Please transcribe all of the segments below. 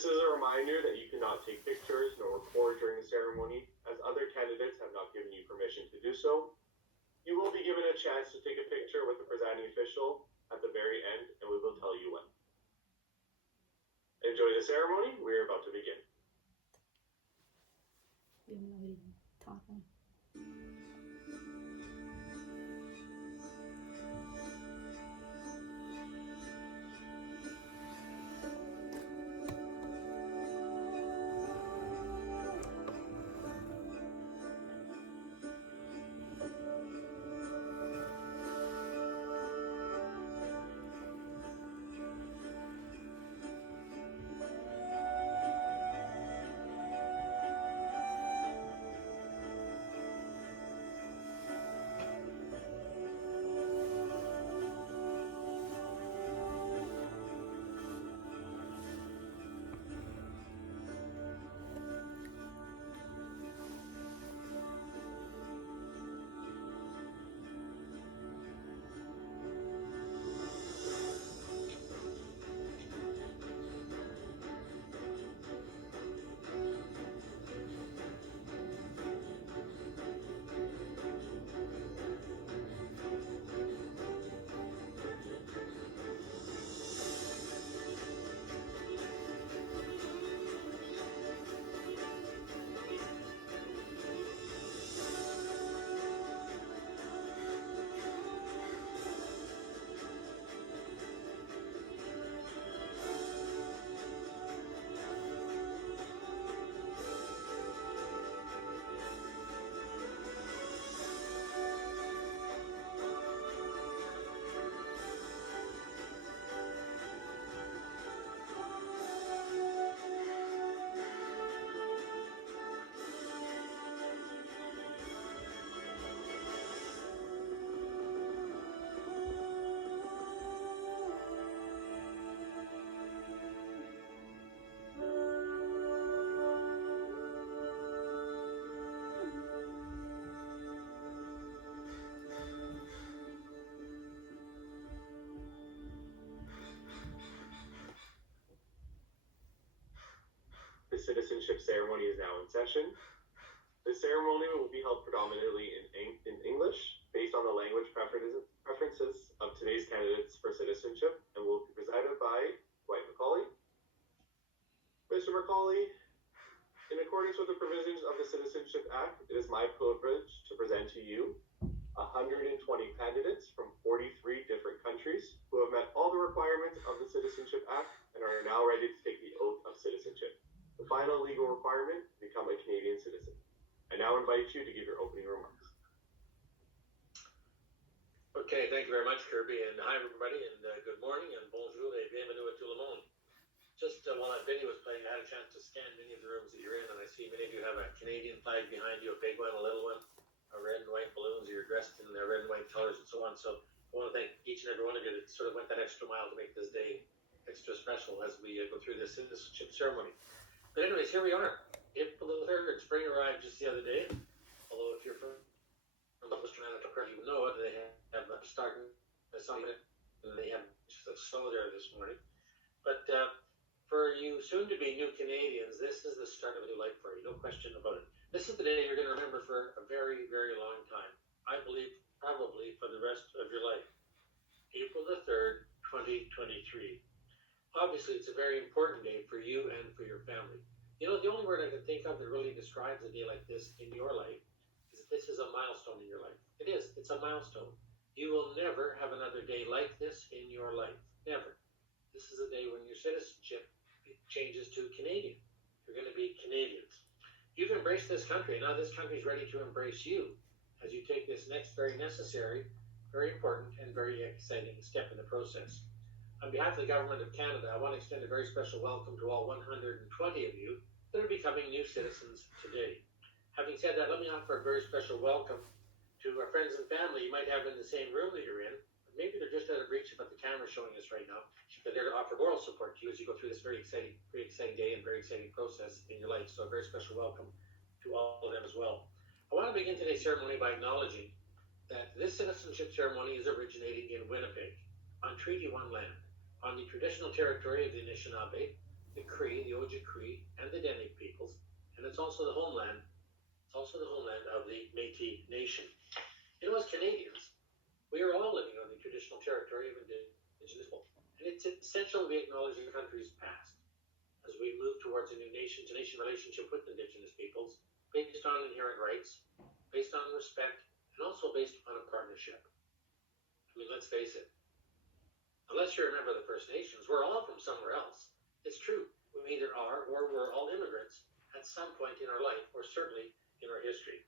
This is a reminder that you cannot take pictures nor record during the ceremony, as other candidates have not given you permission to do so. You will be given a chance to take a picture with the presiding official at the very end, and we will tell you when. Enjoy the ceremony. We are about to begin. The citizenship ceremony is now in session. The ceremony will be held predominantly in English, based on the language preferences of today's candidates for citizenship, and will be presided by Dwight McCauley. Mr. McCauley, in accordance with the provisions of the Citizenship Act, it is my privilege to present to you 120 candidates from 43 different countries who have met all the requirements of the Citizenship Act and are now ready to take the oath of citizenship, the final legal requirement to become a Canadian citizen. I now invite you to give your opening remarks. Okay, thank you very much, Kirby, and hi everybody, and good morning, and bonjour et bienvenue à tout le monde. Just while that video was playing, I had a chance to scan many of the rooms that you're in, and I see many of you have a Canadian flag behind you, a big one, a little one, a red and white balloons, you're dressed in the red and white colors and so on. So I want to thank each and every one of you that sort of went that extra mile to make this day extra special as we go through this citizenship ceremony. But anyways, here we are. April the 3rd, spring arrived just the other day. Although if you're from Western Canada, you know it, they have started the summit, and they have snow there this morning. But for you soon-to-be new Canadians, this is the start of a new life for you, no question about it. This is the day you're going to remember for a very, very long time. I believe probably for the rest of your life. April the 3rd, 2023. Obviously, it's a very important day for you and for your family. You know, the only word I can think of that really describes a day like this in your life is that this is a milestone in your life. It is. It's a milestone. You will never have another day like this in your life. Never. This is a day when your citizenship changes to Canadian. You're going to be Canadians. You've embraced this country, and now this country is ready to embrace you as you take this next very necessary, very important, and very exciting step in the process. On behalf of the Government of Canada, I want to extend a very special welcome to all 120 of you that are becoming new citizens today. Having said that, let me offer a very special welcome to our friends and family you might have in the same room that you're in. Maybe they're just out of reach of what the camera's showing us right now. They're there to offer moral support to you as you go through this very exciting day and very exciting process in your life. So a very special welcome to all of them as well. I want to begin today's ceremony by acknowledging that this citizenship ceremony is originating in Winnipeg, on Treaty 1 land, on the traditional territory of the Anishinaabe, the Cree, the Oji Cree, and the Dene peoples, and it's also the homeland. It's also the homeland of the Métis Nation. As Canadians, we are all living on the traditional territory of Indigenous people, and it's essential we acknowledge the country's past as we move towards a new nation-to-nation relationship with Indigenous peoples, based on inherent rights, based on respect, and also based upon a partnership. Let's face it. Unless you're a member of the First Nations, we're all from somewhere else. It's true. We either are or we're all immigrants at some point in our life, or certainly in our history.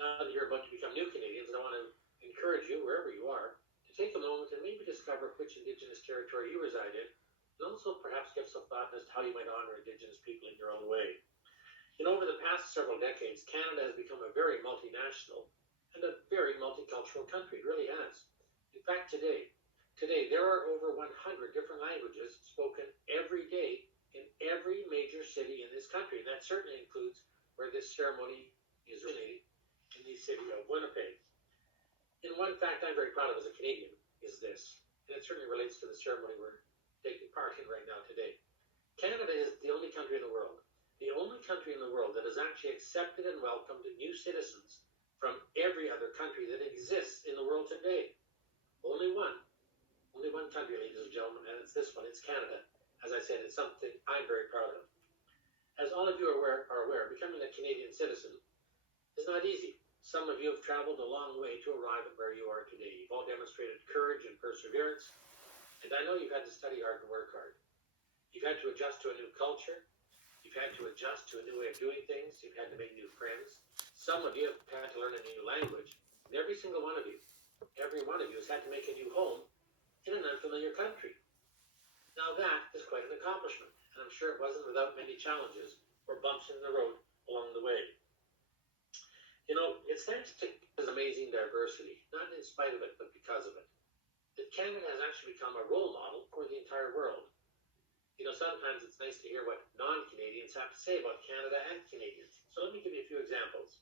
Now that you're about to become new Canadians, I want to encourage you, wherever you are, to take a moment and maybe discover which Indigenous territory you reside in, and also perhaps give some thought as to how you might honor Indigenous people in your own way. Over the past several decades, Canada has become a very multinational and a very multicultural country. It really has. In fact, today there are over 100 different languages spoken every day in every major city in this country. And that certainly includes where this ceremony is originating, in the city of Winnipeg. And one fact I'm very proud of as a Canadian is this, and it certainly relates to the ceremony we're taking part in right now today. Canada is the only country in the world that has actually accepted and welcomed new citizens from every other country that exists in the world today. Only one country, ladies and gentlemen, and it's this one. It's Canada. As I said, it's something I'm very proud of. As all of you are aware, becoming a Canadian citizen is not easy. Some of you have traveled a long way to arrive at where you are today. You've all demonstrated courage and perseverance, and I know you've had to study hard and work hard. You've had to adjust to a new culture. You've had to adjust to a new way of doing things. You've had to make new friends. Some of you have had to learn a new language. And every single one of you has had to make a new home in an unfamiliar country. Now that is quite an accomplishment, and I'm sure it wasn't without many challenges or bumps in the road along the way. It's thanks to this amazing diversity, not in spite of it, but because of it, that Canada has actually become a role model for the entire world. Sometimes it's nice to hear what non-Canadians have to say about Canada and Canadians. So let me give you a few examples.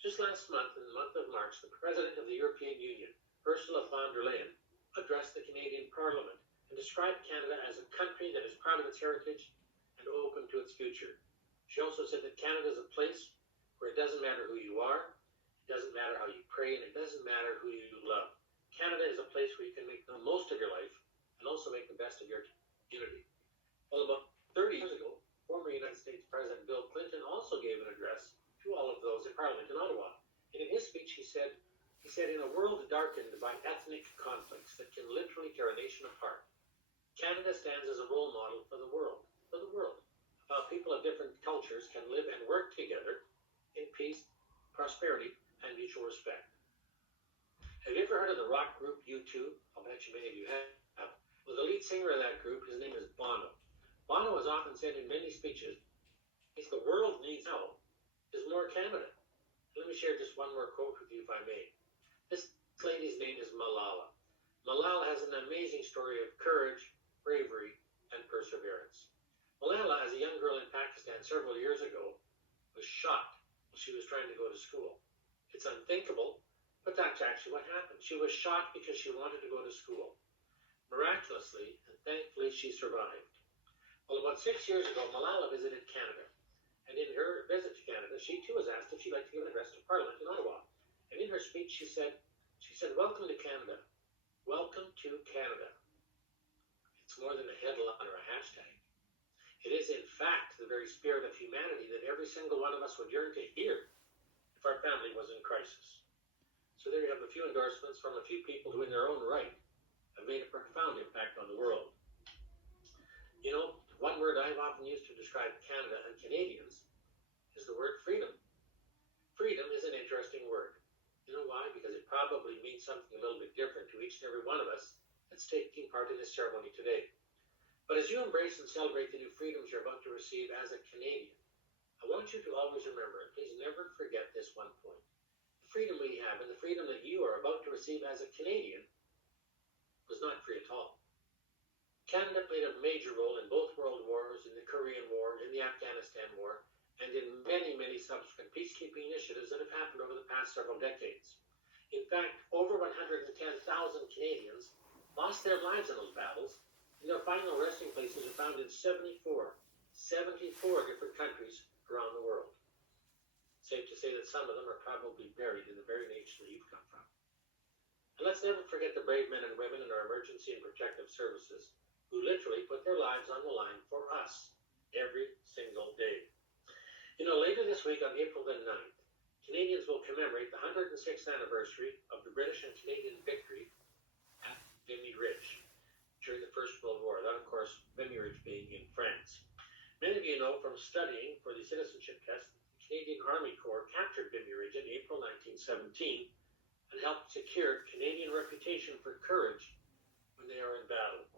Just last month, in the month of March, the President of the European Union, Ursula von der Leyen, addressed the Canadian Parliament and described Canada as a country that is proud of its heritage and open to its future. She also said that Canada is a place where it doesn't matter who you are, it doesn't matter how you pray, and it doesn't matter who you love. Canada is a place where you can make the most of your life and also make the best of your community. Well, about 30 years ago, former United States President Bill Clinton also gave an address to all of those in Parliament in Ottawa. And in his speech, he said, in a world darkened by ethnic conflicts that can literally tear a nation apart, Canada stands as a role model for the world. How people of different cultures can live and work together in peace, prosperity, and mutual respect. Have you ever heard of the rock group U2? I'll bet you many of you have. Well, the lead singer of that group, his name is Bono. Bono has often said in many speeches, if the world needs help, is more Canada. Let me share just one more quote with you, if I may. This lady's name is Malala. Malala has an amazing story of courage, bravery, and perseverance. Malala, as a young girl in Pakistan several years ago, was shot while she was trying to go to school. It's unthinkable, but that's actually what happened. She was shot because she wanted to go to school. Miraculously, and thankfully, she survived. Well, about 6 years ago, Malala visited Canada. And in her visit to Canada, she too was asked if she'd like to give an address to Parliament in Ottawa. And in her speech, she said, welcome to Canada. Welcome to Canada. It's more than a headline or a hashtag. It is, in fact, the very spirit of humanity that every single one of us would yearn to hear if our family was in crisis. So there you have a few endorsements from a few people who, in their own right, have made a profound impact on the world. One word I've often used to describe Canada and Canadians is the word freedom. Freedom is an interesting word. You know why? Because it probably means something a little bit different to each and every one of us that's taking part in this ceremony today. But as you embrace and celebrate the new freedoms you're about to receive as a Canadian, I want you to always remember, and please never forget this one point. The freedom we have and the freedom that you are about to receive as a Canadian was not free at all. Canada played a major role in both world wars, in the Korean War, in the Afghanistan War, and in many, many subsequent peacekeeping initiatives that have happened over the past several decades. In fact, over 110,000 Canadians lost their lives in those battles, and their final resting places are found in 74 different countries around the world. Safe to say that some of them are probably buried in the very nation that you've come from. And let's never forget the brave men and women in our emergency and protective services who literally put their lives on the line for us every single day. Later this week on April the 9th, Canadians will commemorate the 106th anniversary of the British and Canadian victory at Vimy Ridge during the First World War. That, of course, Vimy Ridge being in France. Many of you know from studying for the citizenship test, the Canadian Army Corps captured Vimy Ridge in April 1917 and helped secure Canadian reputation for courage when they are in battle.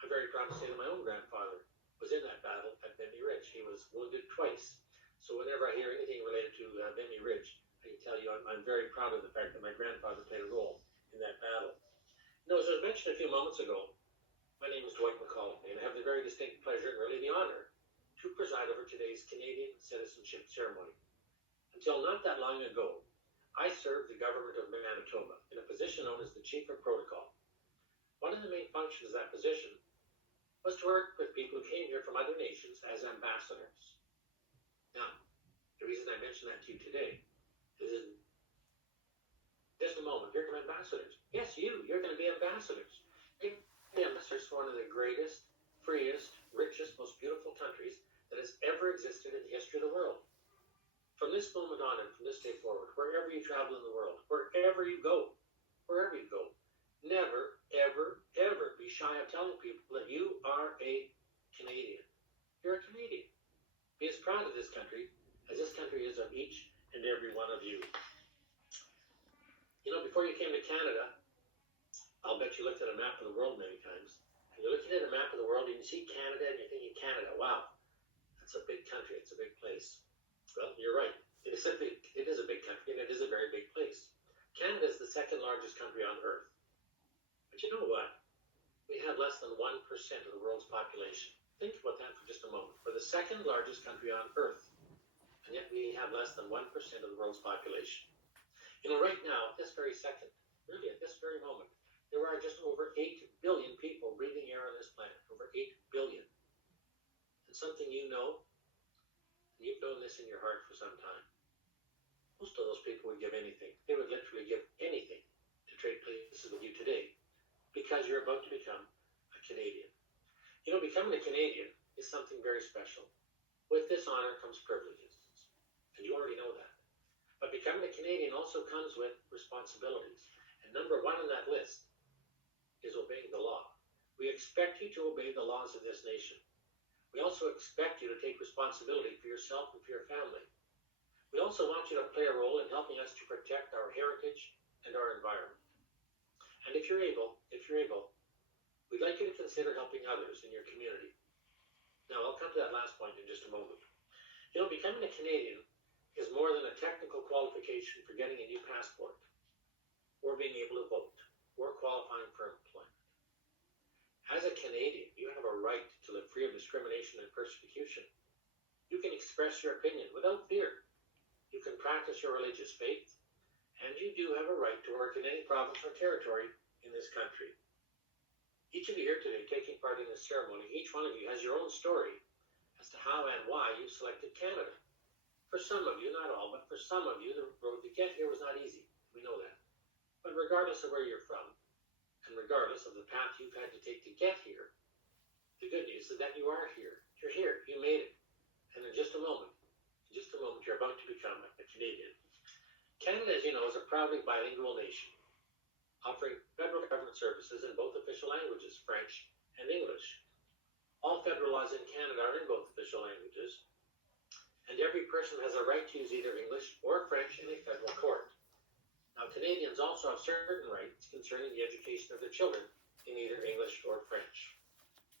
I'm very proud to say that my own grandfather was in that battle at Vimy Ridge. He was wounded twice. So whenever I hear anything related to Vimy Ridge, I can tell you I'm very proud of the fact that my grandfather played a role in that battle. As I was mentioned a few moments ago, my name is Dwight McCall, and I have the very distinct pleasure and really the honor to preside over today's Canadian citizenship ceremony. Until not that long ago, I served the government of Manitoba in a position known as the Chief of Protocol. One of the main functions of that position was to work with people who came here from other nations as ambassadors. Now, the reason I mention that to you today is in just a moment, you're ambassadors. Yes, you're going to be ambassadors. You're ambassadors for one of the greatest, freest, richest, most beautiful countries that has ever existed in the history of the world. From this moment on and from this day forward, wherever you travel in the world, wherever you go, never, ever, ever be shy of telling people that you are a Canadian. You're a Canadian. Be as proud of this country as this country is of each and every one of you. Before you came to Canada, I'll bet you looked at a map of the world many times. And you're looking at a map of the world and you see Canada and you're thinking, Canada, wow, that's a big country, it's a big place. Well, you're right. It is a big country and it is a very big place. Canada is the second largest country on Earth. But you know what? We have less than 1% of the world's population. Think about that for just a moment. We're the second largest country on Earth, and yet we have less than 1% of the world's population. Right now, at this very second, really at this very moment, there are just over 8 billion people breathing air on this planet. Over 8 billion. And something you know, and you've known this in your heart for some time, most of those people would give anything. They would literally give anything to trade places with you today because you're about to become a Canadian. Becoming a Canadian is something very special. With this honor comes privileges, and you already know that. But becoming a Canadian also comes with responsibilities. And number one on that list is obeying the law. We expect you to obey the laws of this nation. We also expect you to take responsibility for yourself and for your family. We also want you to play a role in helping us to protect our heritage and our environment. And if you're able, we'd like you to consider helping others in your community. Now, I'll come to that last point in just a moment. Becoming a Canadian is more than a technical qualification for getting a new passport, or being able to vote, or qualifying for employment. As a Canadian, you have a right to live free of discrimination and persecution. You can express your opinion without fear. You can practice your religious faith, and you do have a right to work in any province or territory in this country. Each of you here today taking part in this ceremony, each one of you has your own story as to how and why you selected Canada. For some of you, not all, but for some of you, the road to get here was not easy. We know that. But regardless of where you're from, and regardless of the path you've had to take to get here, the good news is that you are here. You're here. You made it. And in just a moment, you're about to become a Canadian. Canada, as you know, is a proudly bilingual nation, offering federal government services in both official languages, French and English. All federal laws in Canada are in both official languages, and every person has a right to use either English or French in a federal court. Now, Canadians also have certain rights concerning the education of their children in either English or French.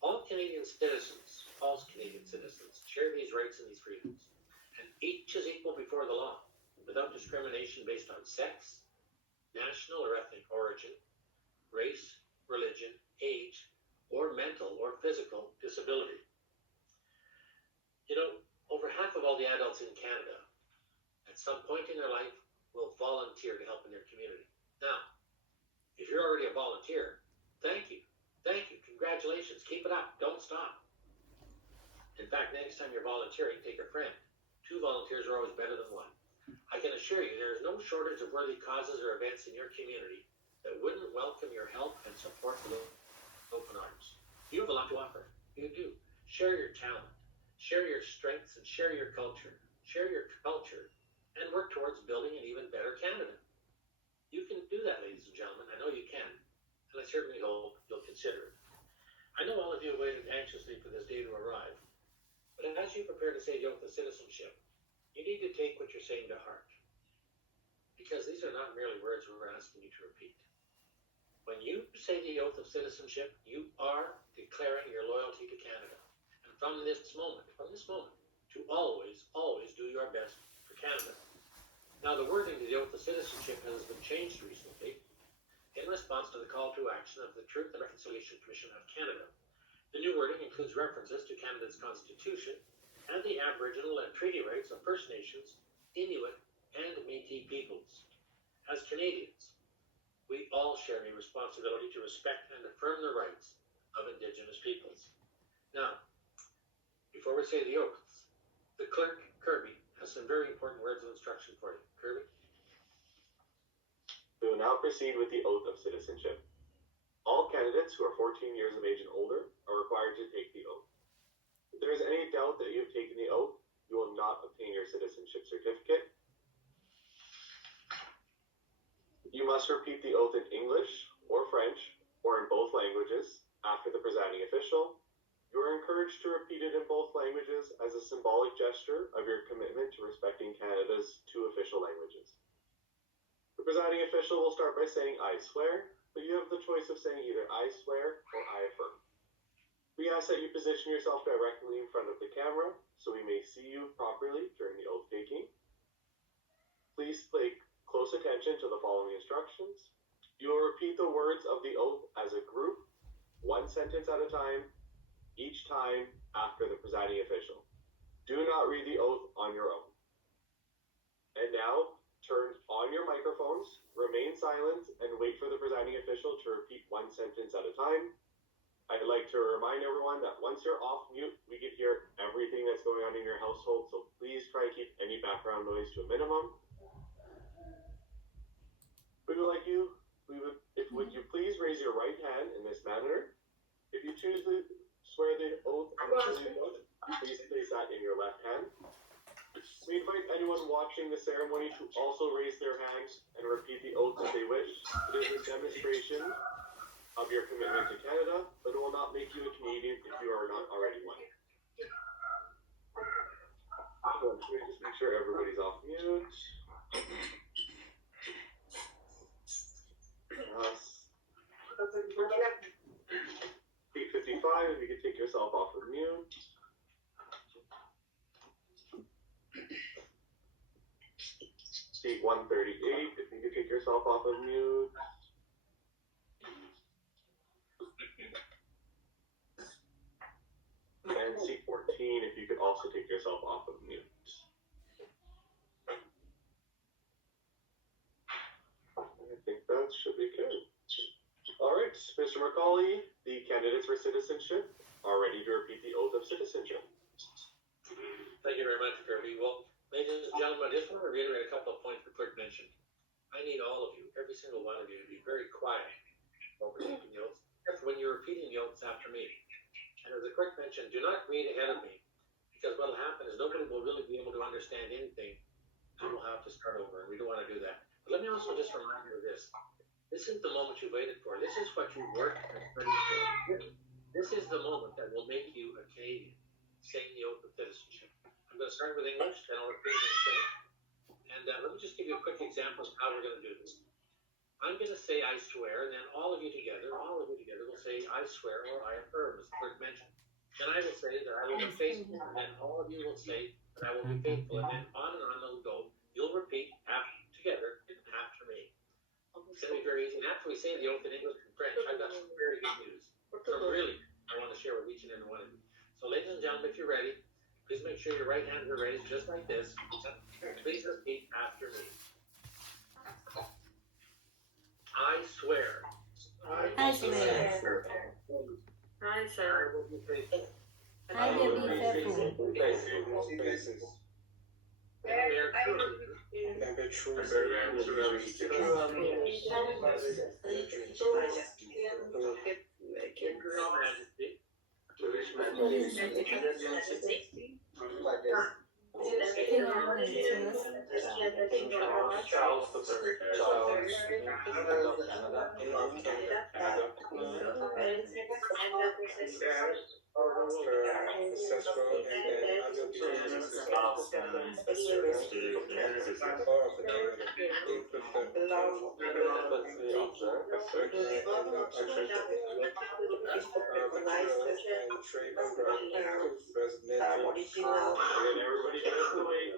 All Canadian citizens share these rights and these freedoms, and each is equal before the law, without discrimination based on sex, national or ethnic origin, race, religion, age, or mental or physical disability. Over half of all the adults in Canada, at some point in their life, will volunteer to help in their community. Now, if you're already a volunteer, thank you, congratulations, keep it up, don't stop. In fact, next time you're volunteering, take a friend. 2 volunteers are always better than 1. I can assure you there is no shortage of worthy causes or events in your community that wouldn't welcome your help and support with open arms. You have a lot to offer. You do. Share your talent, share your strengths, and share your culture. Share your culture and work towards building an even better Canada. You can do that, ladies and gentlemen. I know you can, and I certainly hope you'll consider it. I know all of you have waited anxiously for this day to arrive, but as you prepare to say the oath of citizenship, you need to take what you're saying to heart, because these are not merely words we're asking you to repeat. When you say the oath of citizenship, you are declaring your loyalty to Canada, and from this moment, to always, always do your best for Canada. Now, the wording to the oath of citizenship has been changed recently in response to the call to action of the Truth and Reconciliation Commission of Canada. The new wording includes references to Canada's Constitution and the Aboriginal and treaty rights of First Nations, Inuit, and Métis peoples. As Canadians, we all share a responsibility to respect and affirm the rights of Indigenous peoples. Now, before we say the oaths, the clerk, Kirby, has some very important words of instruction for you. Kirby? We will now proceed with the oath of citizenship. All candidates who are 14 years of age and older are required to take the oath. If there is any doubt that you have taken the oath, you will not obtain your citizenship certificate. You must repeat the oath in English or French or in both languages after the presiding official. You are encouraged to repeat it in both languages as a symbolic gesture of your commitment to respecting Canada's 2 official languages. The presiding official will start by saying, "I swear," but you have the choice of saying either "I swear" or "I affirm." We ask that you position yourself directly in front of the camera so we may see you properly during the oath taking. Please pay close attention to the following instructions. You will repeat the words of the oath as a group, 1 sentence at a time, each time after the presiding official. Do not read the oath on your own. And now, turn on your microphones, remain silent, and wait for the presiding official to repeat 1 sentence at a time. I'd like to remind everyone that once you're off mute, we can hear everything that's going on in your household, so please try to keep any background noise to a minimum. Would you please raise your right hand in this manner? If you choose to swear the oath on the oath, please place that in your left hand. We invite anyone watching the ceremony to also raise their hands and repeat the oath if they wish. It is a demonstration of your commitment to Canada, but it will not make you a Canadian if you are not already one. So, let me just make sure everybody's off mute. 8:55, if you could take yourself off of mute. Seat 138, if you could take yourself off of mute. And seat 14, if you could also take yourself off of mute. I think that should be good. All right, Mr. Macaulay, the candidates for citizenship are ready to repeat the oath of citizenship. Thank you very much, Kirby. Well, ladies and gentlemen, I just want to reiterate a couple of points the clerk mentioned. I need all of you, every single one of you, to be very quiet while we're taking the oaths, except when you're repeating the oaths after me. And as the clerk mentioned, do not read ahead of me, because what will happen is nobody will really be able to understand anything, and we'll have to start over, and we don't want to do that. But let me also just remind you of this. This is the moment you waited for. This is what you worked and studied for. This is the moment that will make you a Canadian, saying the oath of citizenship. I'm going to start with English, then I'll repeat it in French. And let me just give you a quick example of how we're going to do this. I'm going to say I swear, and then all of you together will say I swear or I affirm, as the clerk mentioned. Then I will say that I will be faithful, and then all of you will say that I will be faithful, and then on it'll go. You'll repeat together after me. It's going to be very easy. And after we say the oath in English and French, I've got some very good news. Some really I want to share with each and every one of you. So, ladies and gentlemen, if you're ready, please make sure your right hands are raised just like this. Please repeat after me. I swear. I swear. I will be faithful. I will be faithful. Charles the Third. Again, everybody gets to wait.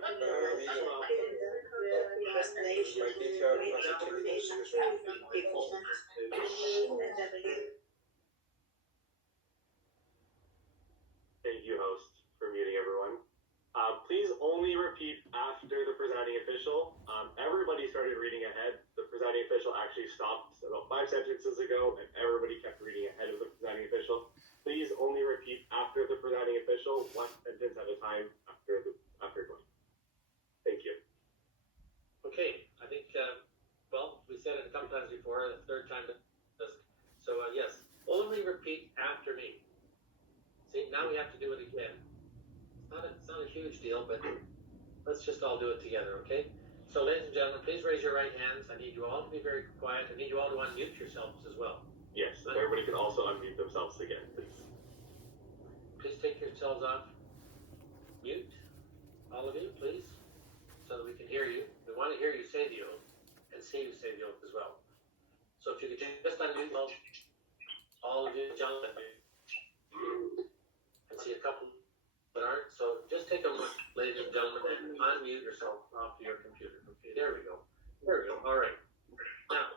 Thank you, host, for muting everyone. Please only repeat after the presiding official. Everybody started reading ahead. The presiding official actually stopped about 5 sentences ago, and everybody kept reading ahead of the presiding official. Please only repeat after the presiding official, 1 sentence at a time after going. Thank you. Okay, I think, well, we said it a couple times before, the third time doesn't. So, yes, only repeat after me. See, now we have to do it again. It's not a huge deal, but let's just all do it together, okay? So, ladies and gentlemen, please raise your right hands. I need you all to be very quiet. I need you all to unmute yourselves as well. Yes, so everybody can also unmute themselves again, please. Please take yourselves off mute, all of you, please, so that we can hear you. We want to hear you say the oath and see you say the oath as well. So if you could just unmute all of you, gentlemen, and see a couple that aren't. So just take a look, ladies and gentlemen, and unmute yourself off your computer. Okay, there we go. There we go. All right. Now,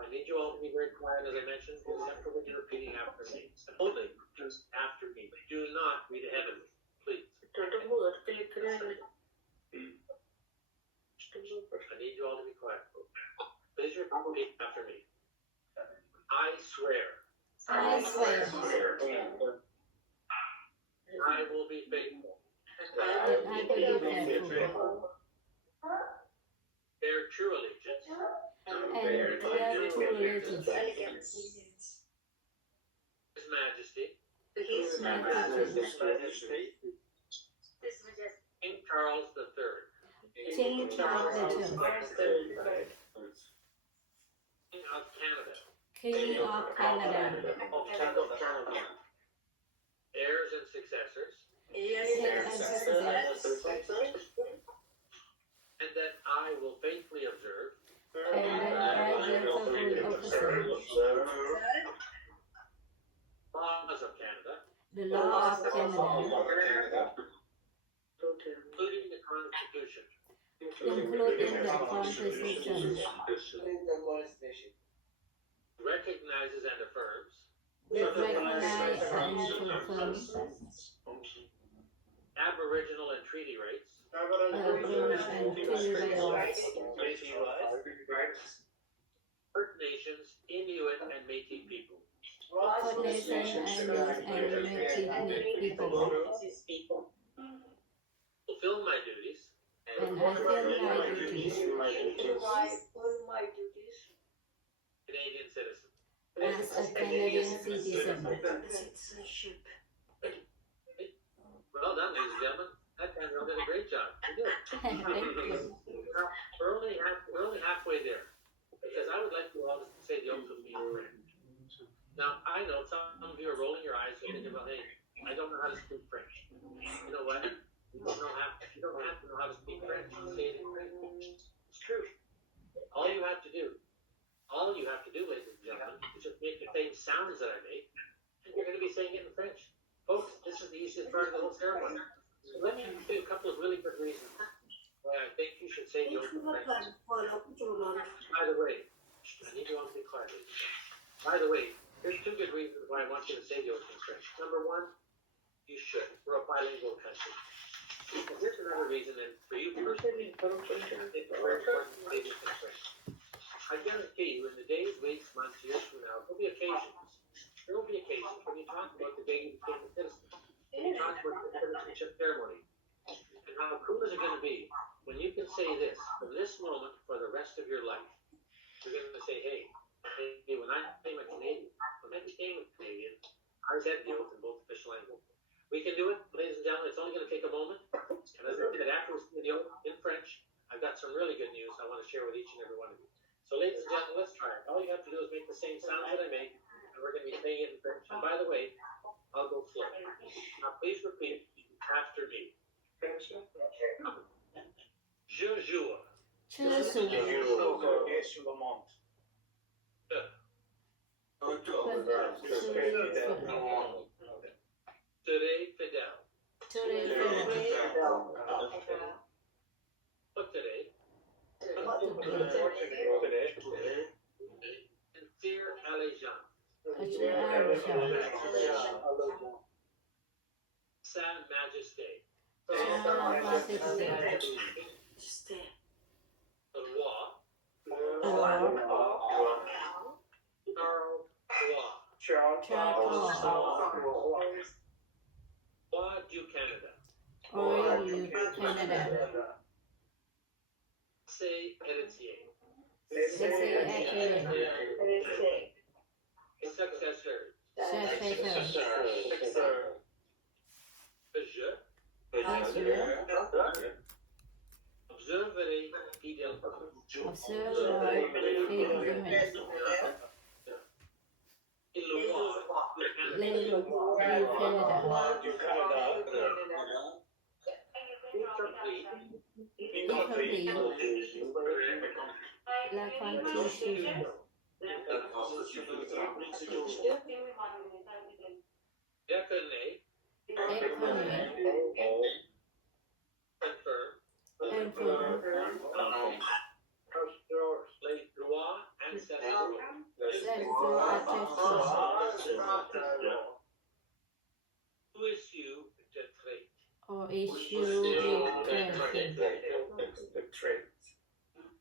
I need you all to be very quiet, as I mentioned, except for when you're repeating after me. Only just after me. Do not read ahead of me, please. I need you all to be quiet. Please repeat after me. I swear. I swear I will be faithful. that I will be faithful Bear true allegiance. and bear true allegiance His Majesty. His Majesty King Charles III. King Charles III, King of Canada. King of Canada, Heirs and successors. And that I will faithfully observe. and that I will faithfully observe Laws of Canada. the law of Canada, Including the Constitution. including the Constitution, Recognizes and affirms. that recognize and confirms Aboriginal and treaty rights. Aboriginal and treaty rights, First Nations, Inuit, and Métis people. First Nation and Métis people, Fulfill my duties. and I feel my duties Canadian citizen. as a Canadian citizen. Well done, ladies and gentlemen. That time you did a great job. You did. Thank you. We're only halfway there, because I would like you all to say the oath with me in French. Now, I know some of you are rolling your eyes and thinking, well, hey, I don't know how to speak French. You know what? You don't have to know how to speak French. Say it in French. It's true. All you have to do, ladies and gentlemen, is just make the same sounds that I make, and you're going to be saying it in French. Folks, this is the easiest part of the whole ceremony. So let me give you a couple of really good reasons why I think you should say the oath in French. By the way, I need you all to be quiet, ladies and gentlemen. By the way, there's 2 good reasons why I want you to say the oath in French. Number 1, you should. We're a bilingual country. And here's another reason, and for you personally, it's very important to say this in French. I guarantee you, in the days, weeks, months, years from now, there will be occasions when you talk about the day you became a citizen, when you talk about the citizenship ceremony, How cool is it going to be when you can say this from this moment for the rest of your life? You're going to say, hey, when I became a Canadian, I said the oath in both official languages. We can do it, ladies and gentlemen. It's only going to take a moment. And as I said, after we say the oath in French, I've got some really good news I want to share with each and every one of you. So, ladies and gentlemen, let's try it. All you have to do is make the same sounds that I make, and we're going to be saying it in French. And by the way, I'll go slow. Now, please repeat after me. Je jure. 吃素， Serai fidèle. 这里是 Porterai. Sincere allégeance. 而且二小， Sa Majesté. 加拉巴这个 Roi. Roi du Canada. Roi du Canada. C'est héritier. Laissez accueillir. Successeur. Successeur. Je Ensuite, observerai fidèlement. observe fidèlement Et le roi les lois du Canada. Y compris la Constitution. Reconnaît, Reconnaît, confirme informe, les droits ancestraux. sexual attestation, Ou issue de trait. or issue declaration.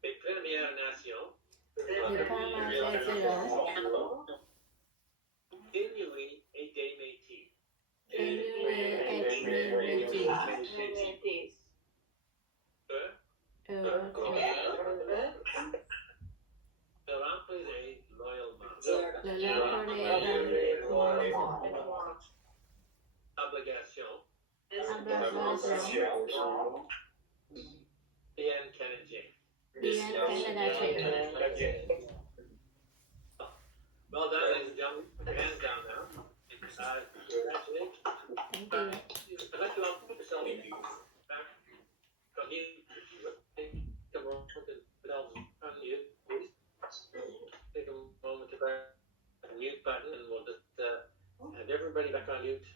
Les Premières Nations. The Parliament Inuit et des Métis. Se remplirait loyalement. Obligation. Bien canadien. Well done, ladies and gentlemen. Put your hands down now. Congratulations. I'd like you all to put yourself back. Come here. Come on, put the pedals on mute, please. Take a moment to press the mute button, and we'll just have everybody back on mute,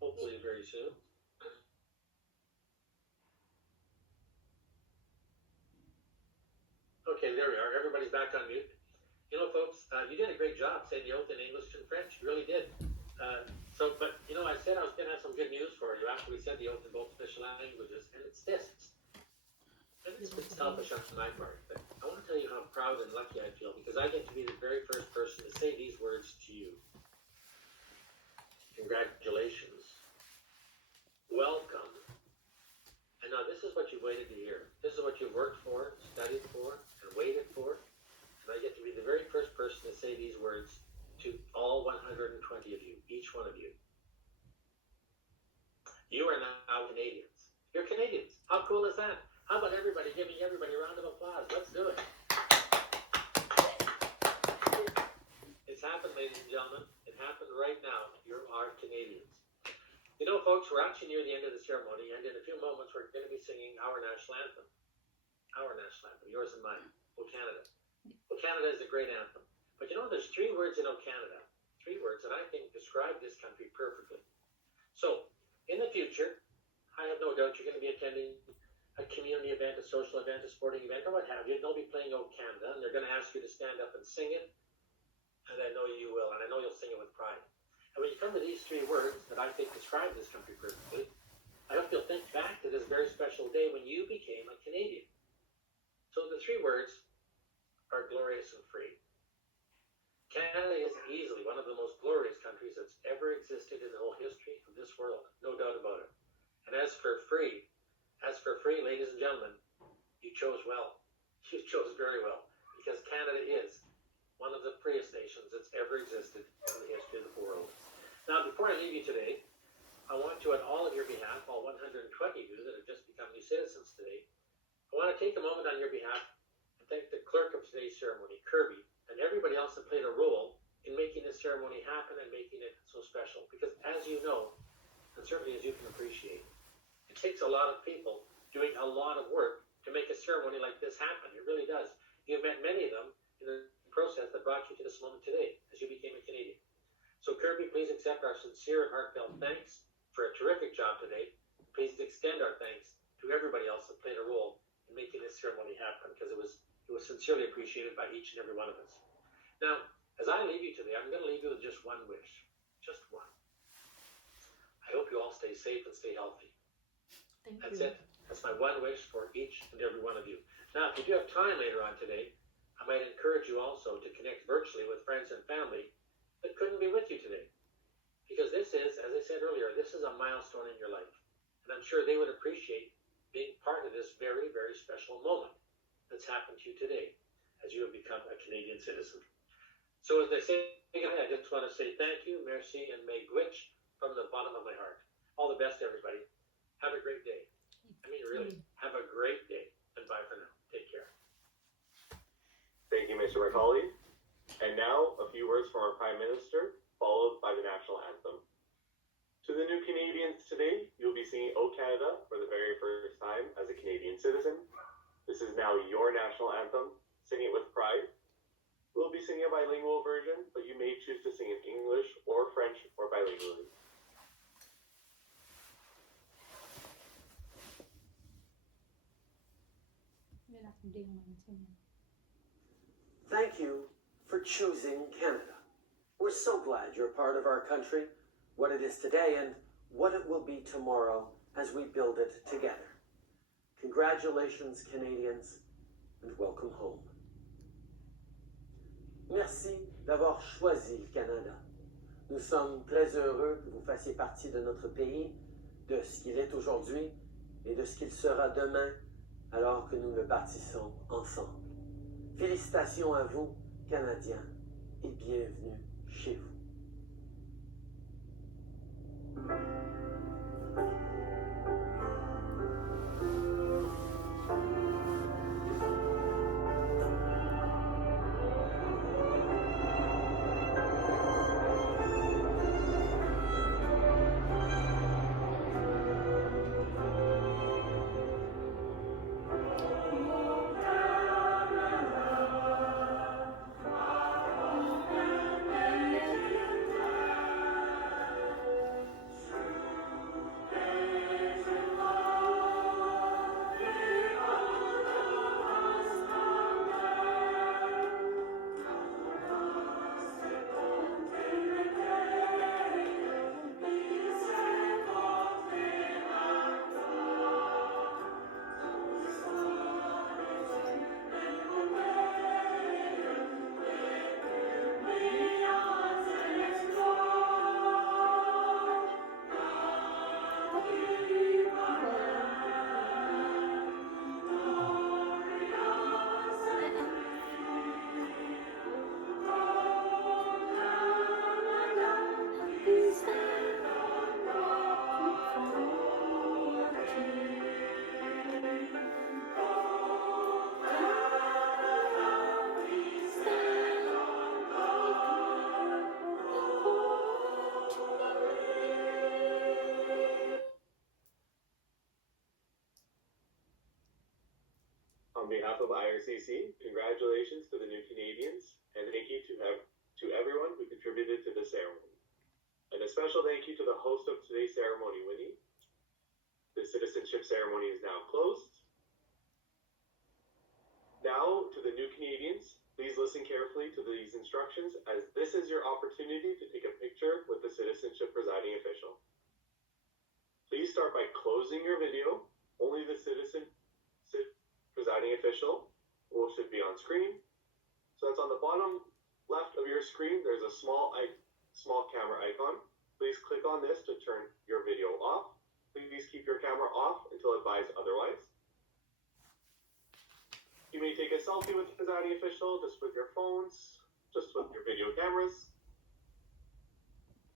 hopefully very soon. Okay, there we are. Everybody's back on mute. You know, folks, you did a great job saying the oath in English and French. You really did. But, you know, I said I was going to have some good news for you after we said the oath in both official languages, and it's this. And it's a bit selfish on my part, but I want to tell you how proud and lucky I feel because I get to be the very first person to say these words to you. Congratulations. Welcome. And now this is what you've waited to hear. This is what you've worked for, studied for, and waited for. And I get to be the very first person to say these words to all 120 of you, each one of you. You are now Canadians. You're Canadians. How cool is that? How about everybody giving everybody a round of applause? Let's do it. It's happened, ladies and gentlemen. It happened right now. You are Canadians. You know, folks, we're actually near the end of the ceremony, and in a few moments, we're going to be singing our national anthem. Our national anthem, yours and mine, O Canada. O Canada is a great anthem. But you know, there's 3 words in O Canada, 3 words that I think describe this country perfectly. So, in the future, I have no doubt you're going to be attending a community event, a social event, a sporting event, or what have you. They'll be playing O Canada, and they're going to ask you to stand up and sing it. And I know you will, and I know you'll sing it with pride. And when you come to these 3 words that I think describe this country perfectly, I hope you'll think back to this very special day when you became a Canadian. So the 3 words are glorious and free. Canada is easily one of the most glorious countries that's ever existed in the whole history of this world, no doubt about it. And as for ladies and gentlemen, you chose well. You chose very well, because Canada is one of the freest nations that's ever existed in the history of the world. Now, before I leave you today, I want to, on all of your behalf, all 120 of you that have just become new citizens today, I want to take a moment on your behalf and thank the clerk of today's ceremony, Kirby, and everybody else that played a role in making this ceremony happen and making it so special. Because as you know, and certainly as you can appreciate, it takes a lot of people doing a lot of work to make a ceremony like this happen. It really does. You've met many of them in the process that brought you to this moment today as you became a Canadian. So Kirby, please accept our sincere and heartfelt thanks for a terrific job today. Please extend our thanks to everybody else that played a role in making this ceremony happen, because it was sincerely appreciated by each and every one of us. Now, as I leave you today, I'm going to leave you with just one wish. Just one. I hope you all stay safe and stay healthy. That's it. That's my one wish for each and every one of you. Now, if you do have time later on today, I might encourage you also to connect virtually with friends and family that couldn't be with you today. Because this is, as I said earlier, this is a milestone in your life. And I'm sure they would appreciate being part of this very, very special moment that's happened to you today as you have become a Canadian citizen. So as I say, I just want to say thank you, merci, and may gwitch from the bottom of my heart. All the best, everybody. Have a great day. I mean, really, have a great day. And bye for now. Take care. Thank you, Mr. McCauley. And now, a few words from our Prime Minister, followed by the national anthem. To the new Canadians today, you'll be singing O Canada for the very first time as a Canadian citizen. This is now your national anthem. Sing it with pride. We'll be singing a bilingual version, but you may choose to sing in English or French or bilingually. Thank you for choosing Canada. We're so glad you're part of our country, what it is today and what it will be tomorrow as we build it together. Congratulations, Canadians, and welcome home. Merci d'avoir choisi le Canada. Nous sommes très heureux que vous fassiez partie de notre pays, de ce qu'il est aujourd'hui et de ce qu'il sera demain, alors que nous le bâtissons ensemble. Félicitations à vous, Canadiens, et bienvenue chez vous. On behalf of IRCC, congratulations to the new Canadians, and thank you to everyone who contributed to this ceremony. And a special thank you to the host of today's ceremony, Winnie. The citizenship ceremony is now closed. Now, to the new Canadians, please listen carefully to these instructions, as this is your opportunity to take a picture with the citizenship presiding official. Please start by closing your video. Only the presiding official should be on screen. So that's on the bottom left of your screen. There's a small camera icon. Please click on this to turn your video off. Please keep your camera off until advised otherwise. You may take a selfie with the presiding official, just with your phones, just with your video cameras.